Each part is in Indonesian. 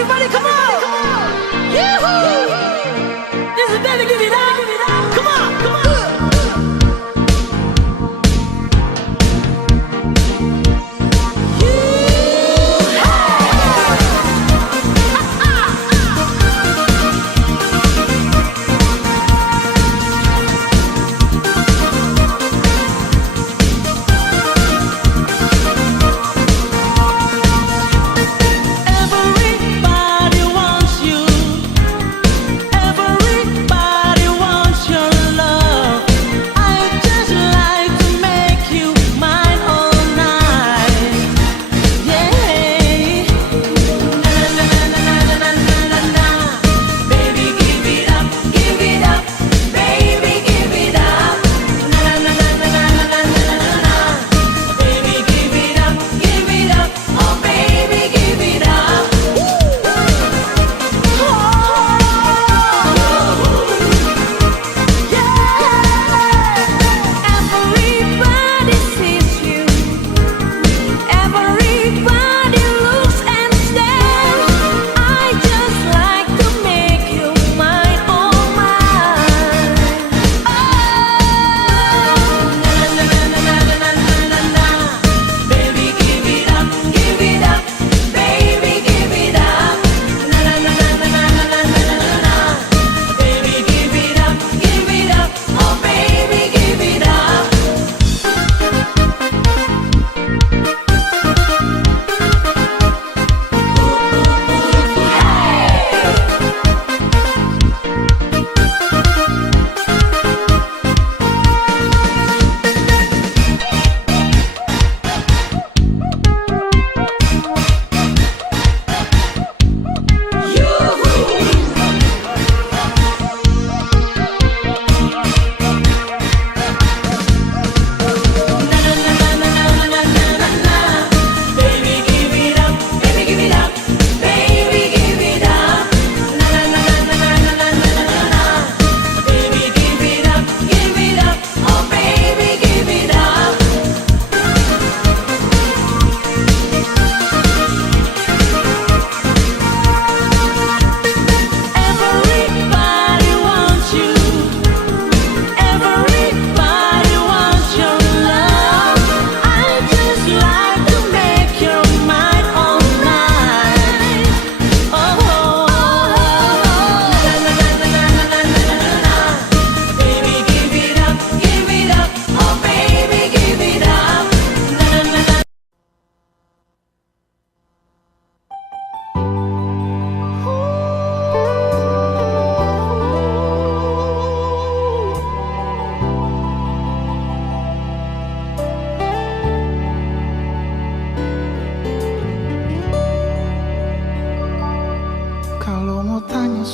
Everybody, come on! Yoo-hoo! This is the day to give it up! Come on! Come on!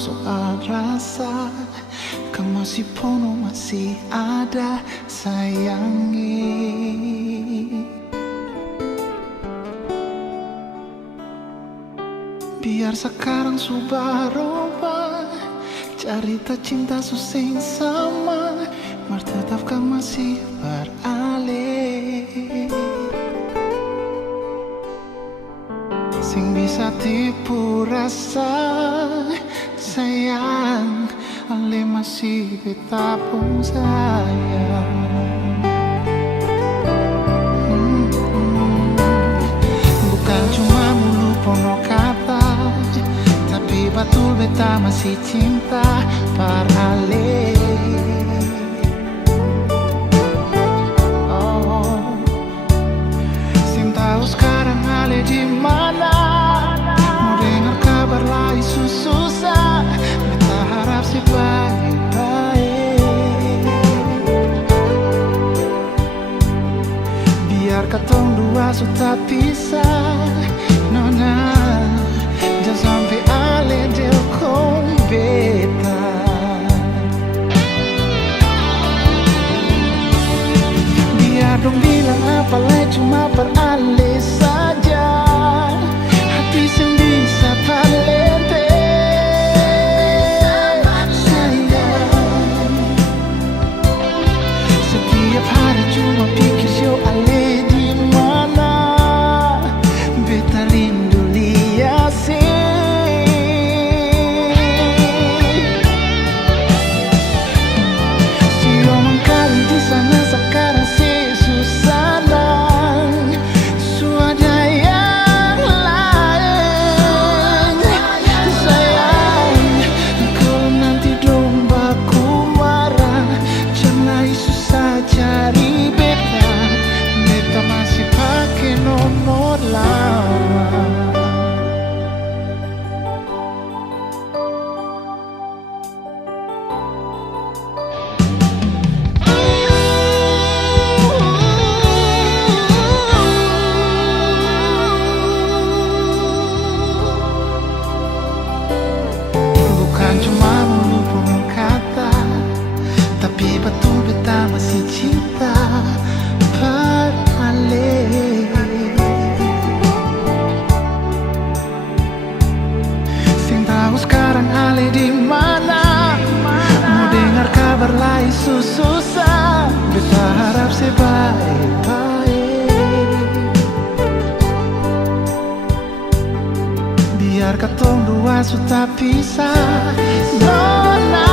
soal rasa, kau masih penuh, masih ada, sayangi. Biar sekarang subah roba, cerita cinta susing sama, mar tetap kau masih beralih. Sing bisa tipu rasa sayang, ale masih betapung sayang. Bukan cuma mulu pono kata, tapi betul beta masih cinta par ale. Oh, sing tahu sekarang ale di mana? Berlari susah, beta harap si baik-baik. Biar katong dua sudah pisah, nona, jangan sampai ale del kong beta. Biar dong bilang apa lagi cuma per ale saja, hati sendiri talente sayang. Setiap hari cuma pikir show ale di mana, beta rindu lihat sih. katong dua sudah pisah. Nona,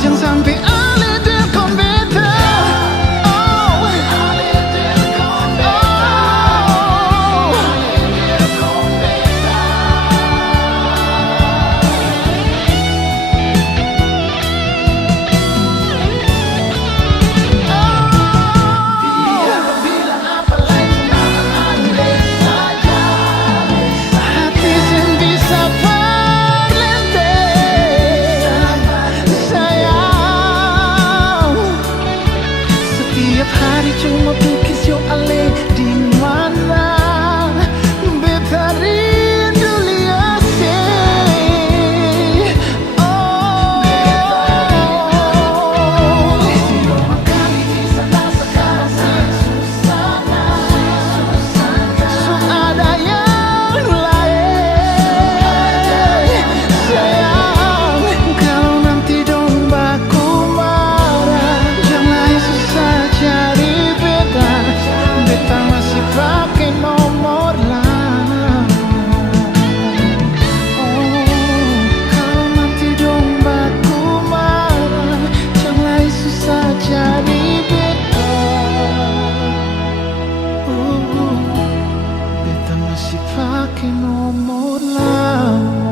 jangan sampai ale del beta. Hari cuma pikir yo ale di mana beta rindu lihat sih. Oh, kali di sana sekarang susah ada yang lain. Sayang, kalau nanti dong baku marah, jangan susah cari beta. Beta masih pakai nomor lama. Oh, kalau nanti dong baku marah, jangan susah cari beta. Beta masih pakai nomor lama.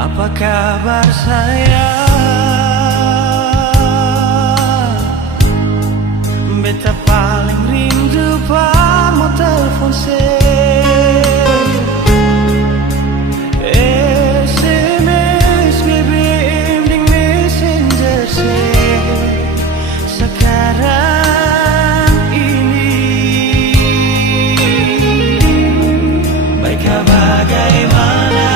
Apa kabar sayang? Beta paling rindu pa mau telepon SMS, BBM, ding Messenger sekarang ini. Baiklah bagaimana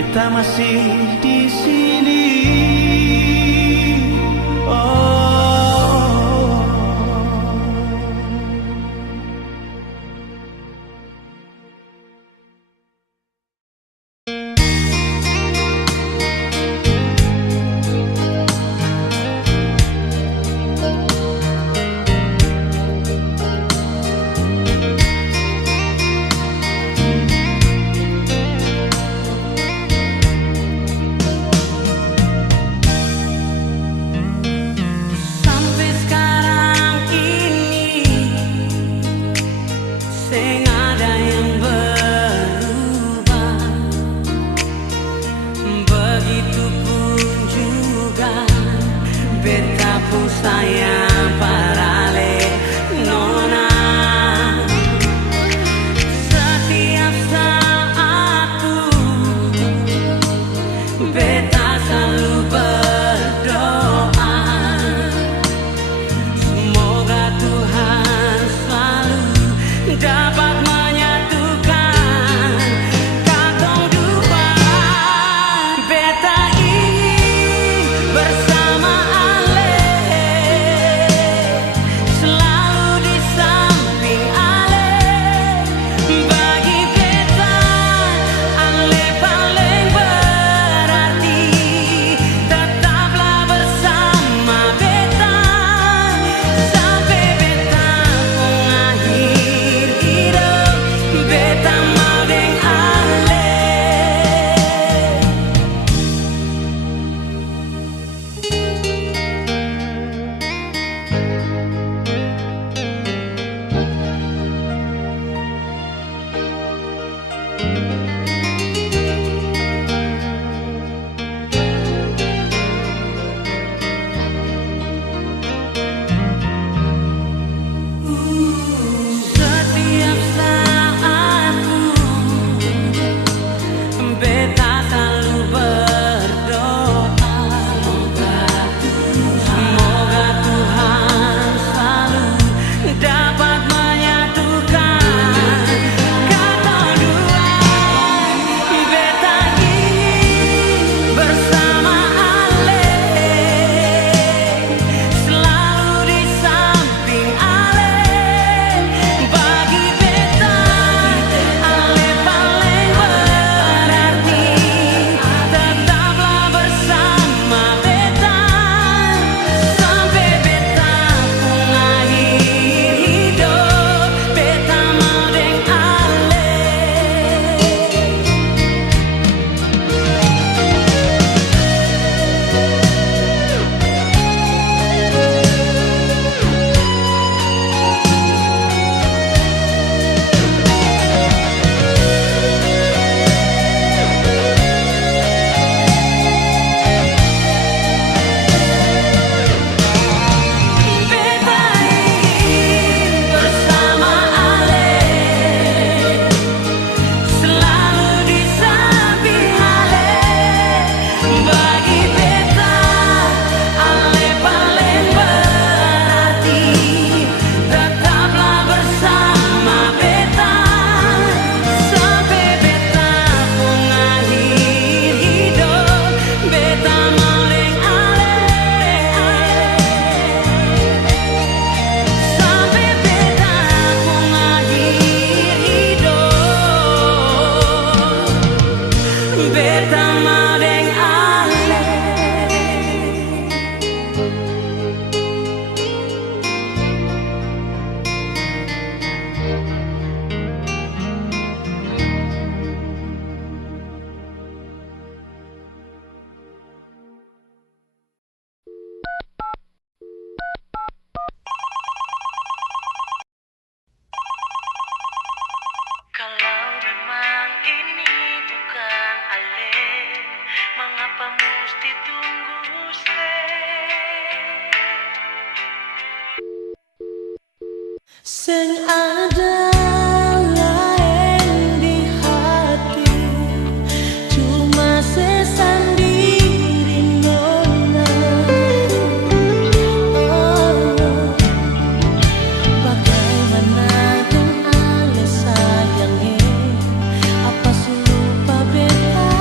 beta masih di sini. Oh. Sing ada lain di hati, cuma sesendiri nona. Oh, bagaimana dengan ale sayangnya, apa lupa beta?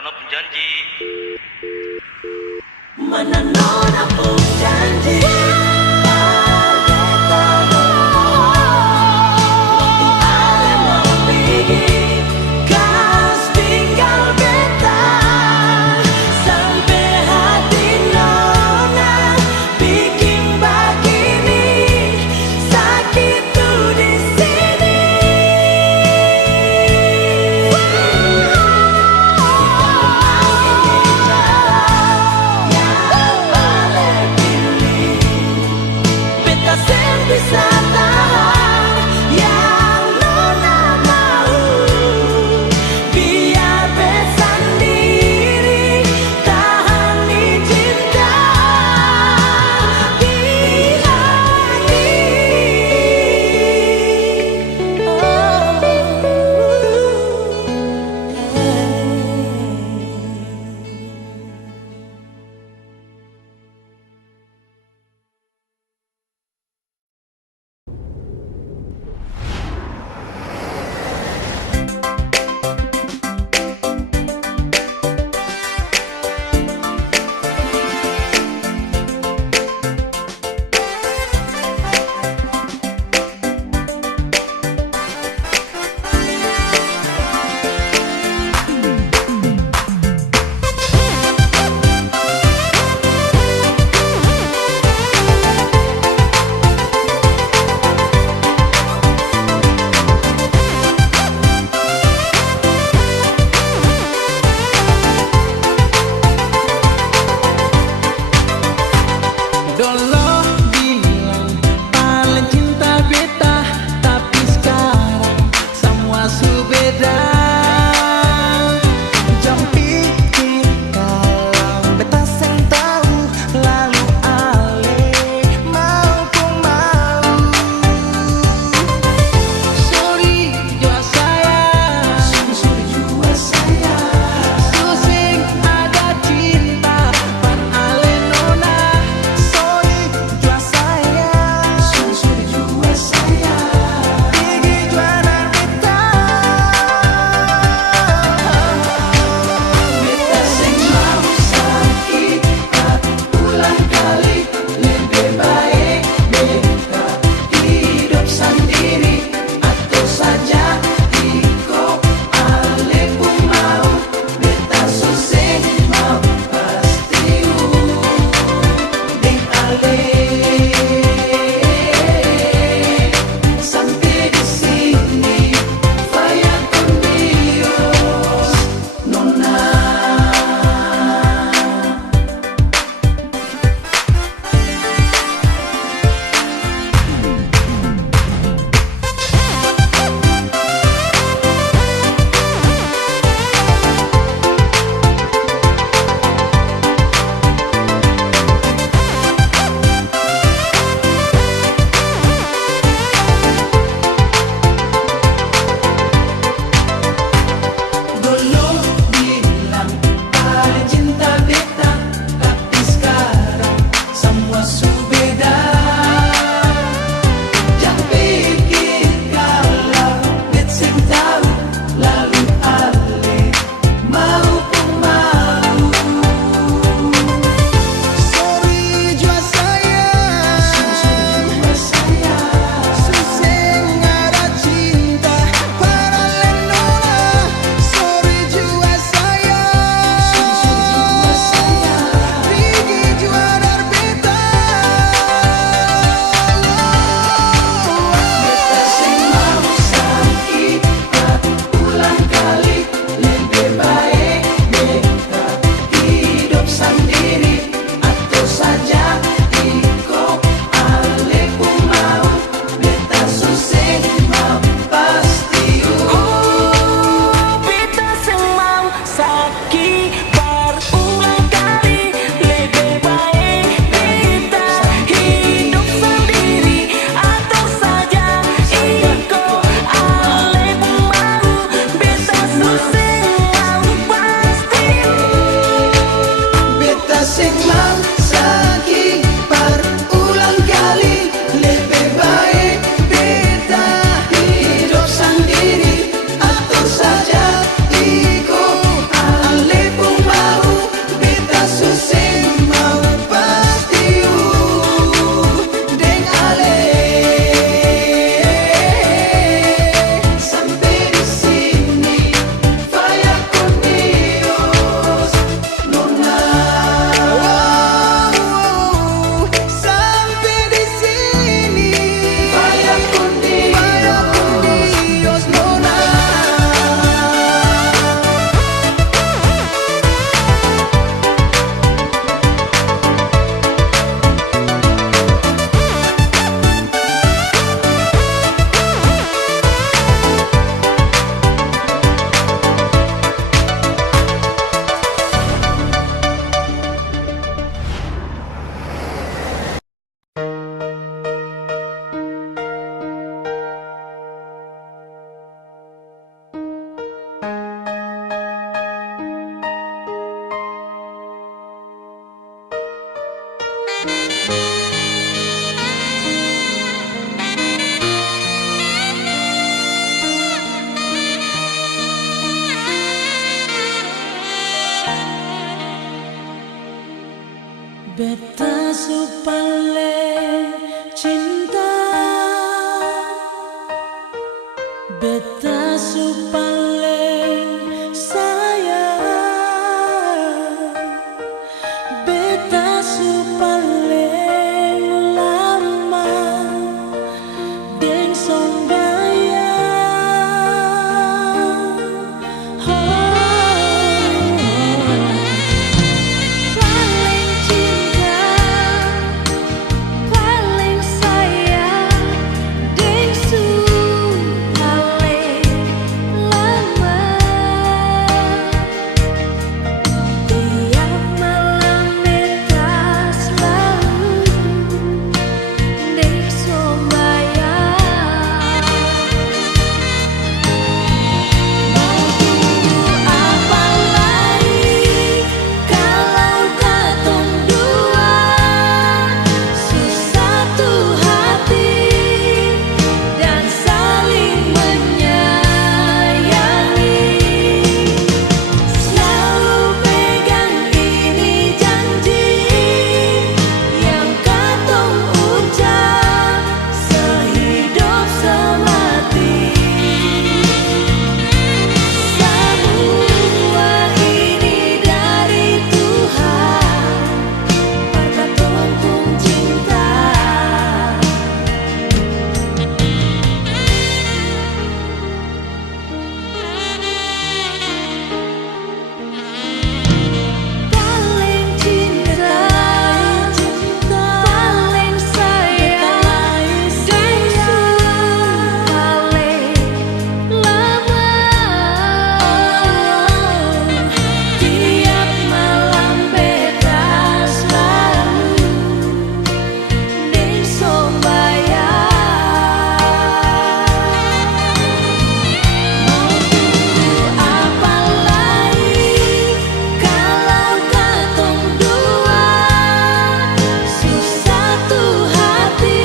Nono pun janji. Mana Nona pun janji. Atur saja iko ale Beta supale cinta, beta supale sayang, beta supale lama deng sombayang. Paling cinta, paling sayang, deng supale lama. Tiap malam beta selalu deng sombayang. Mau tunggu apa lagi kalau katong dua satu hati dan saling menyayangi. Selalu pegang ini janji yang katong ucap sehidup semati. Semua ini dari Tuhan, berkat tumpung cinta. Paling cinta, paling sayang, deng supale lama. Tiap malam beta selalu deng sombayang. Mau tunggu apa lagi kalau katong dua satu hati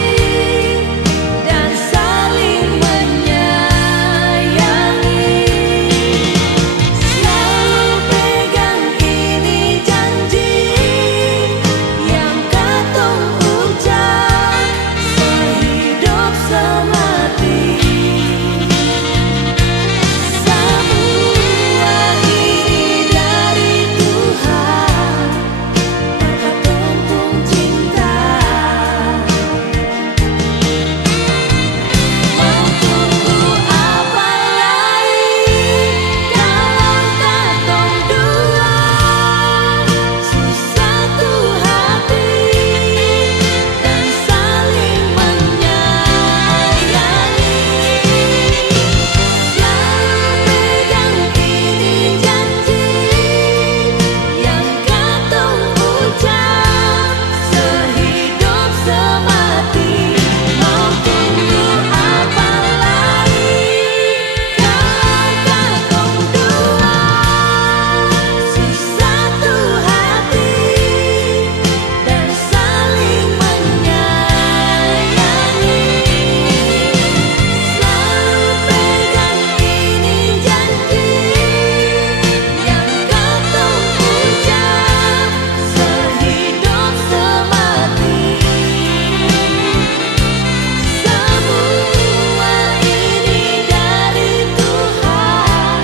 dan saling menyayangi. Selalu pegang ini janji yang katong ucap sehidup semati. Semua ini dari Tuhan, berkat tumpung cinta. Mau tunggu apa lagi kalau katong dua satu hati dan saling menyayangi. Selalu pegang ini janji yang katong ucap sehidup semati. Mau tunggu apa lagi kalau katong dua satu hati dan saling menyayangi. Selalu pegang ini janji yang katong ucap sehidup semati. Semua ini dari Tuhan,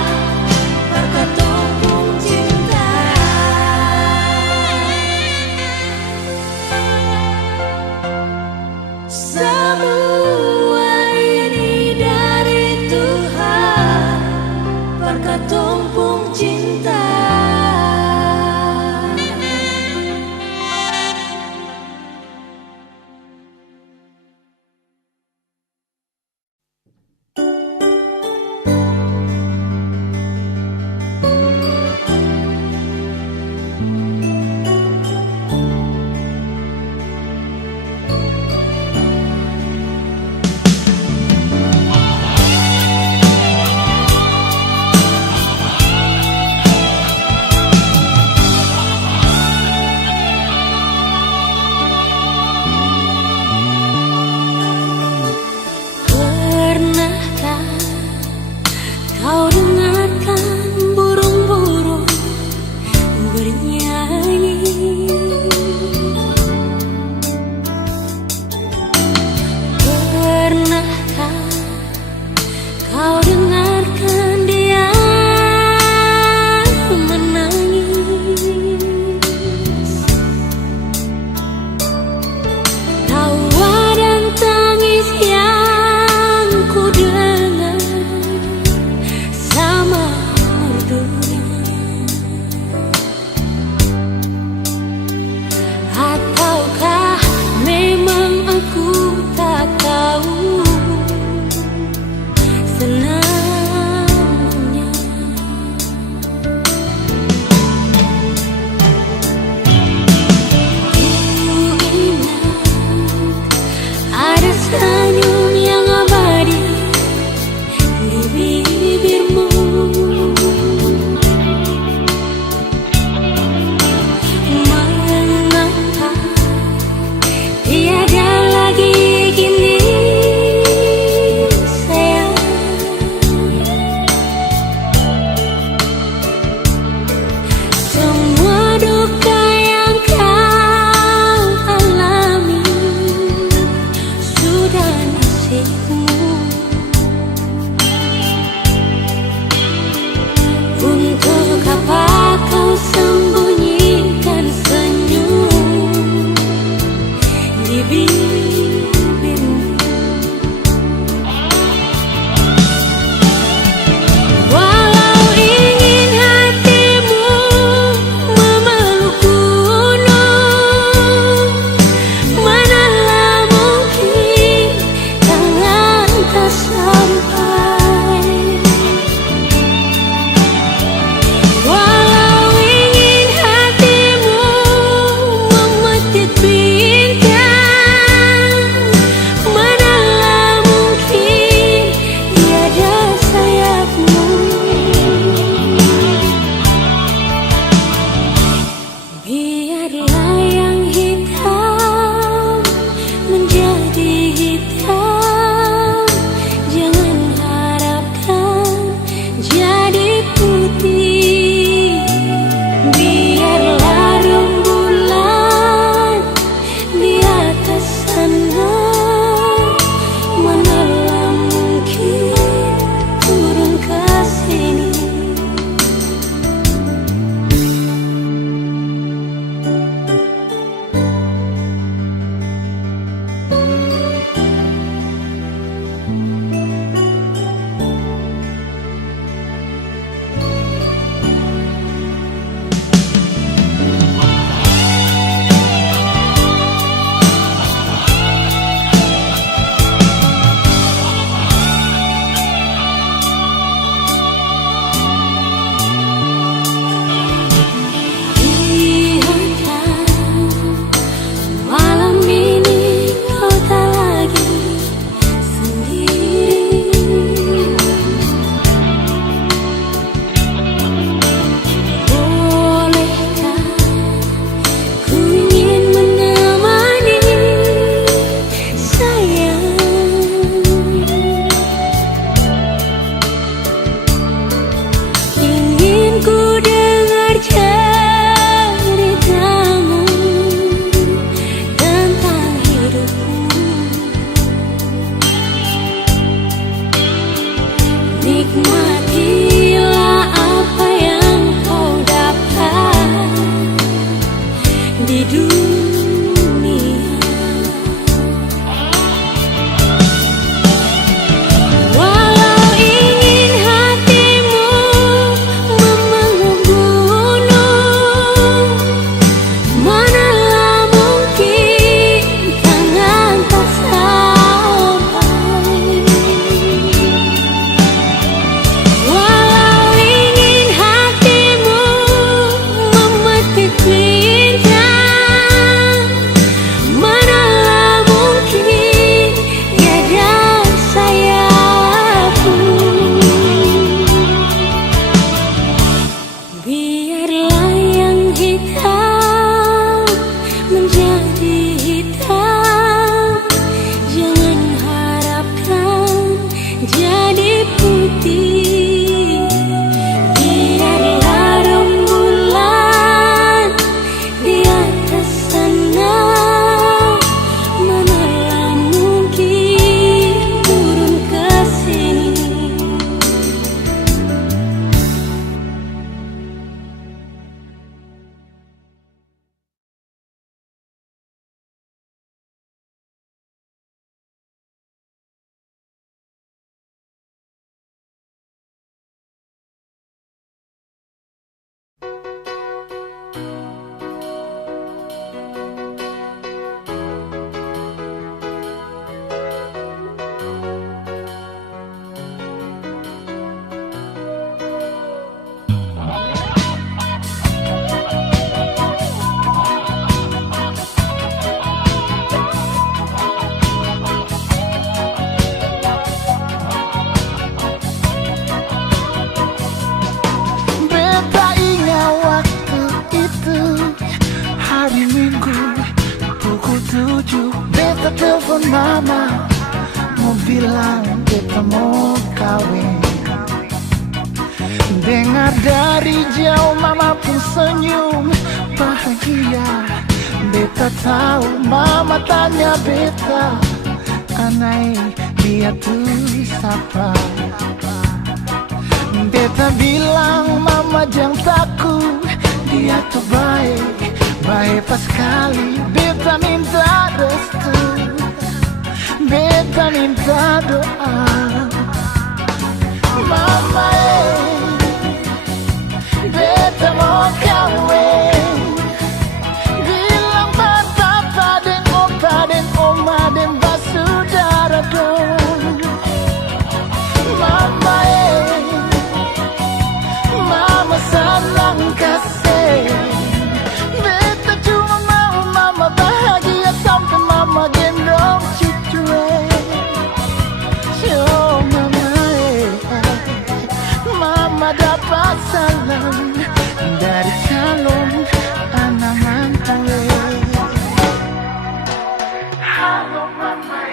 berkat tumpung cinta. Semua ini dari Tuhan, berkat tumpung cinta. di dunia. Walau ingin hatimu memeluk gunung, manalah mungkin tangan tak sampai. Walau ingin hatimu memetik cinta, manalah mungkin tiada sayapku. Biarlah yang hitam menjadi hitam, jangan harapkan jadi putih. Biarlah rembulan di atas sana, manalah mungkin turun ke sini. Beta ingat waktu itu hari Minggu pukul 7. Beta telepon mama, mau bilang beta mau kawin. Dengar dari jauh mama pun senyum bahagia. Beta tahu mama tanya beta, anai dia tuh siapa? Beta bilang mama jangan takut, dia tuh baik, baik pas sekali. Beta minta restu, beta minta doa. Mama beta mau kawin. Bilang papa dan opa dan oma dan basudara dong. Mama mama senang kasih. Beta cuma mau mama bahagia sampai mama gendong cucu. Oh mama dapat salam dari calon anak mantu. Halo mama,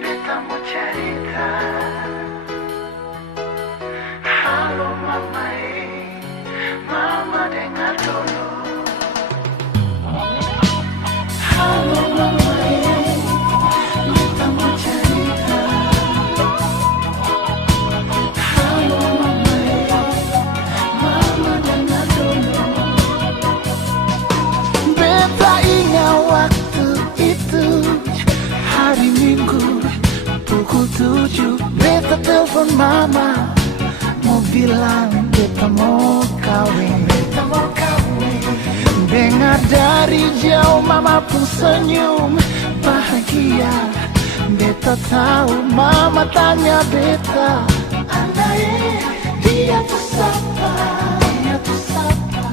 beta mau cerita. Halo mama, mama dengar dulu. Halo mama, beta mau cerita. Halo mama, mama dengar dulu. Beta ingat waktu itu hari Minggu pukul 7. Beta telepon mama, mau bilang beta mau kawin. Beta mau kawin. Dengar dari jauh mama pun senyum bahagia. Beta tahu mama tanya beta, andai dia tuh siapa? Dia tuh siapa?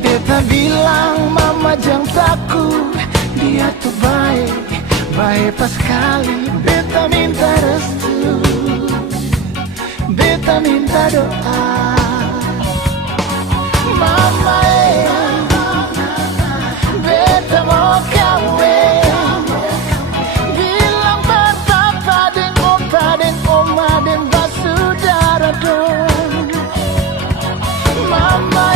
Beta bilang mama jangan takut, dia tuh baik, baik pas sekali. Beta minta restu, beta minta doa. Mama beta mau kawin. Bilang papa dan opa dan oma dan basudara dong. Mama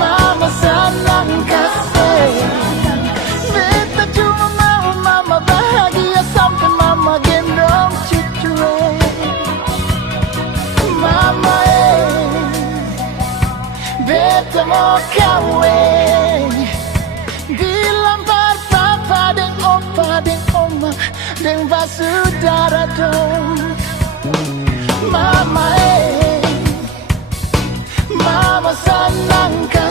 mama senang kasih. Beta cuma mau mama bahagia sampai mama gendong cucu. Mama beta mau kawin. Dilampar papa deng opa deng oma deng basudara dong. Mama mama senangkan